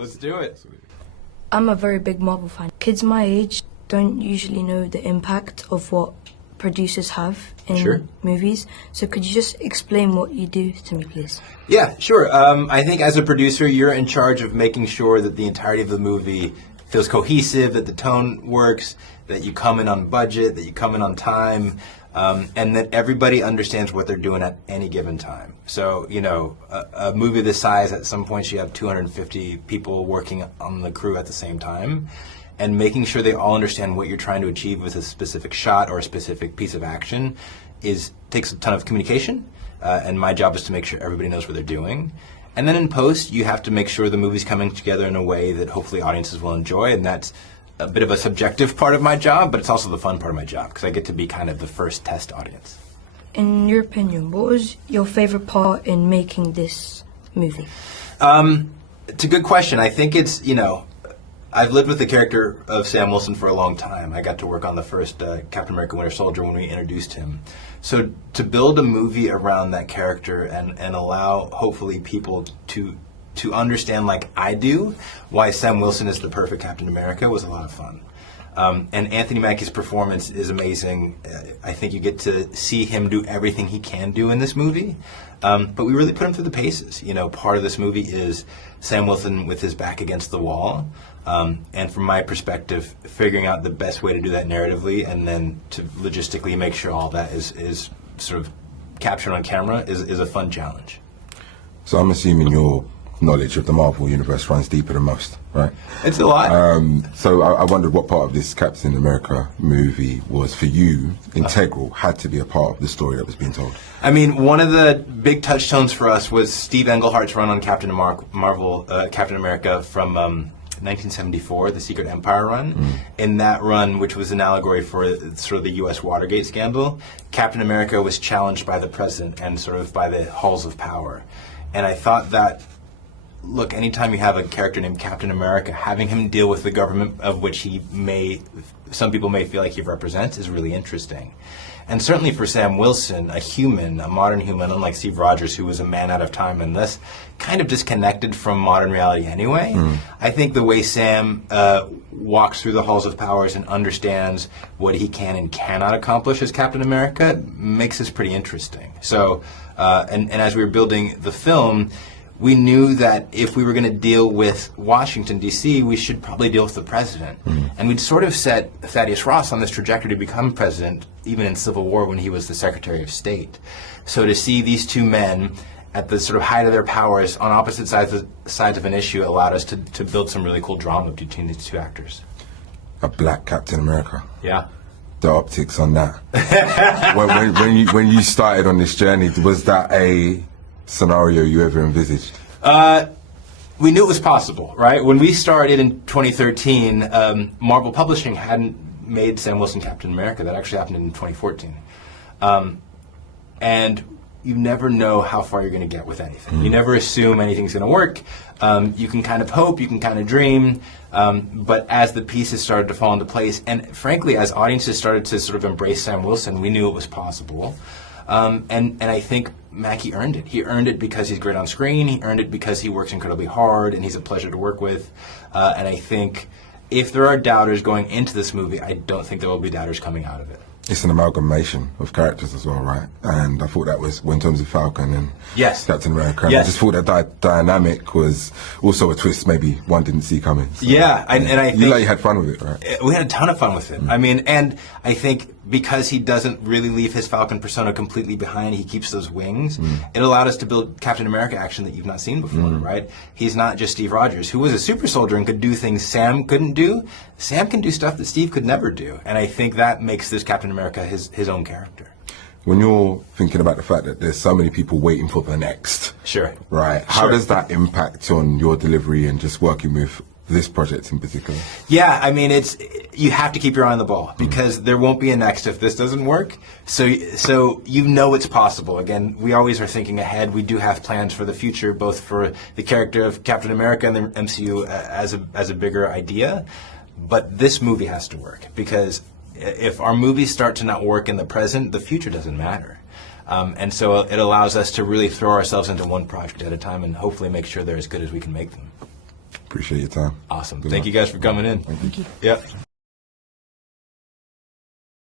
Let's do it. I'm a very big Marvel fan. Kids my age don't usually know the impact of what producers have in movies. So could you just explain what you do to me, please? Yeah, sure. I think as a producer, you're in charge of making sure that the entirety of the movie feels cohesive, that the tone works, that you come in on budget, that you come in on time, and that everybody understands what they're doing at any given time. So, you know, a movie this size, at some points you have 250 people working on the crew at the same time, and making sure they all understand what you're trying to achieve with a specific shot or a specific piece of action takes a ton of communication, and my job is to make sure everybody knows what they're doing. And then in post, you have to make sure the movie's coming together in a way that hopefully audiences will enjoy, and that's a bit of a subjective part of my job, but it's also the fun part of my job, because I get to be kind of the first test audience. In your opinion, what was your favorite part in making this movie? It's a good question. I think it's, you know, I've lived with the character of Sam Wilson for a long time. I got to work on the first Captain America Winter Soldier when we introduced him. So to build a movie around that character and allow, hopefully, people to understand, like I do, why Sam Wilson is the perfect Captain America was a lot of fun. And Anthony Mackie's performance is amazing. I think you get to see him do everything he can do in this movie. But we really put him through the paces. You know, part of this movie is Sam Wilson with his back against the wall. And from my perspective, figuring out the best way to do that narratively and then to logistically make sure all that is sort of captured on camera is a fun challenge. So I'm assuming your knowledge of the Marvel Universe runs deeper than most, right? It's a lot. So I wondered what part of this Captain America movie was, for you, integral, had to be a part of the story that was being told. I mean, one of the big touchstones for us was Steve Englehart's run on Captain America from 1974, the Secret Empire run. In that run, which was an allegory for sort of the U.S. Watergate scandal, Captain America was challenged by the president and sort of by the halls of power. And I thought that, look, anytime you have a character named Captain America, having him deal with the government of which some people may feel like he represents, is really interesting. And certainly for Sam Wilson, a human, a modern human, unlike Steve Rogers, who was a man out of time and thus kind of disconnected from modern reality anyway, I think the way Sam walks through the halls of powers and understands what he can and cannot accomplish as Captain America makes this pretty interesting. So, and as we were building the film, we knew that if we were going to deal with Washington, D.C., we should probably deal with the president. And we'd sort of set Thaddeus Ross on this trajectory to become president, even in Civil War when he was the Secretary of State. So to see these two men at the sort of height of their powers on opposite sides of an issue allowed us to build some really cool drama between these two actors. A black Captain America. Yeah. The optics on that. when you started on this journey, was that a scenario you ever envisaged? We knew it was possible, right? When we started in 2013, Marvel Publishing hadn't made Sam Wilson Captain America. That actually happened in 2014. And you never know how far you're going to get with anything. You never assume anything's going to work. You can kind of hope, you can kind of dream, but as the pieces started to fall into place, and frankly, as audiences started to sort of embrace Sam Wilson, we knew it was possible. And I think Mackie earned it. He earned it because he's great on screen. He earned it because he works incredibly hard, and he's a pleasure to work with. And I think if there are doubters going into this movie, I don't think there will be doubters coming out of it. It's an amalgamation of characters as well, right? And I thought that was, in terms of Falcon and Captain America, and I just thought that dynamic was also a twist maybe one didn't see coming. So, yeah, and I think... You had fun with it, right? We had a ton of fun with it. I mean, and I think because he doesn't really leave his Falcon persona completely behind, he keeps those wings, it allowed us to build Captain America action that you've not seen before, right? He's not just Steve Rogers, who was a super soldier and could do things Sam couldn't do. Sam can do stuff that Steve could never do, and I think that makes this Captain America his own character. When you're thinking about the fact that there's so many people waiting for the next, right? How does that impact on your delivery and just working with this project in particular? Yeah, I mean, you have to keep your eye on the ball because there won't be a next if this doesn't work. So you know it's possible. Again, we always are thinking ahead. We do have plans for the future, both for the character of Captain America and the MCU as a bigger idea. But this movie has to work because if our movies start to not work in the present, the future doesn't matter. And so it allows us to really throw ourselves into one project at a time and hopefully make sure they're as good as we can make them. Appreciate your time. Awesome. Thank you guys for coming in. Thank you. Yep.